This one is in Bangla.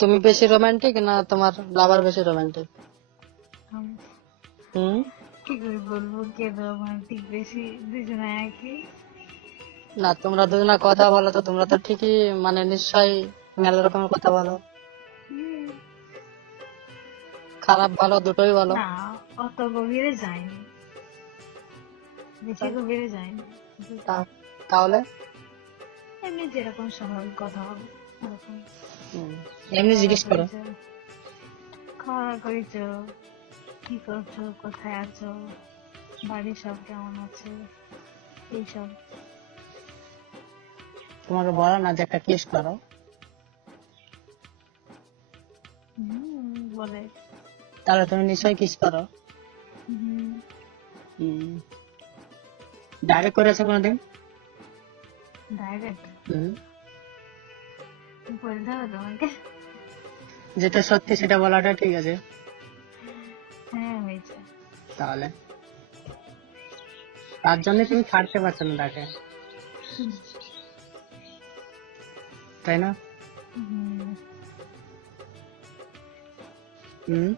তুমি বেশি রোমান্টিক না তোমার লাভার বেশি রোমান্টিক? হুম। কি করে বলবো কে রোমান্টিক বেশি? দুজনে একই। না, তোমরা দুজনা কথা বলো তো, তোমরা তো ঠিকই মানে নিশ্চয়ই মেলা রকমের কথা বলো, হুম, খারাপ ভালো দুটোই বলো। না, অত গভীরে যায়নি, বেশি গভীরে যায়নি। তা- তাহলে এমনি যেরকম স্বাভাবিক কথা হবে এরকম। হুম, এমনি খাওয়া জিজ্ঞেস করো। করেছো? খাওয়া করেছো? কি করছো? কোথায় আছো? বাড়ির সব কেমন আছে? এইসব। তোমাকে বলো না যে একটা কিস করো? বলে। তাহলে তুমি নিশ্চয়ই কিস করো। হুম, ডাইরেক্ট করেছো কোনোদিন? ডাইরেক্ট হুম। বলতে হবে তোমাকে? যেটা সত্যি সেটা বলাটা ঠিক আছে। হ্যাঁ, হয়েছে। তাহলে তার জন্য তুমি ছাড়তে পারছো না তাকে, তাই না? হুম, হুম।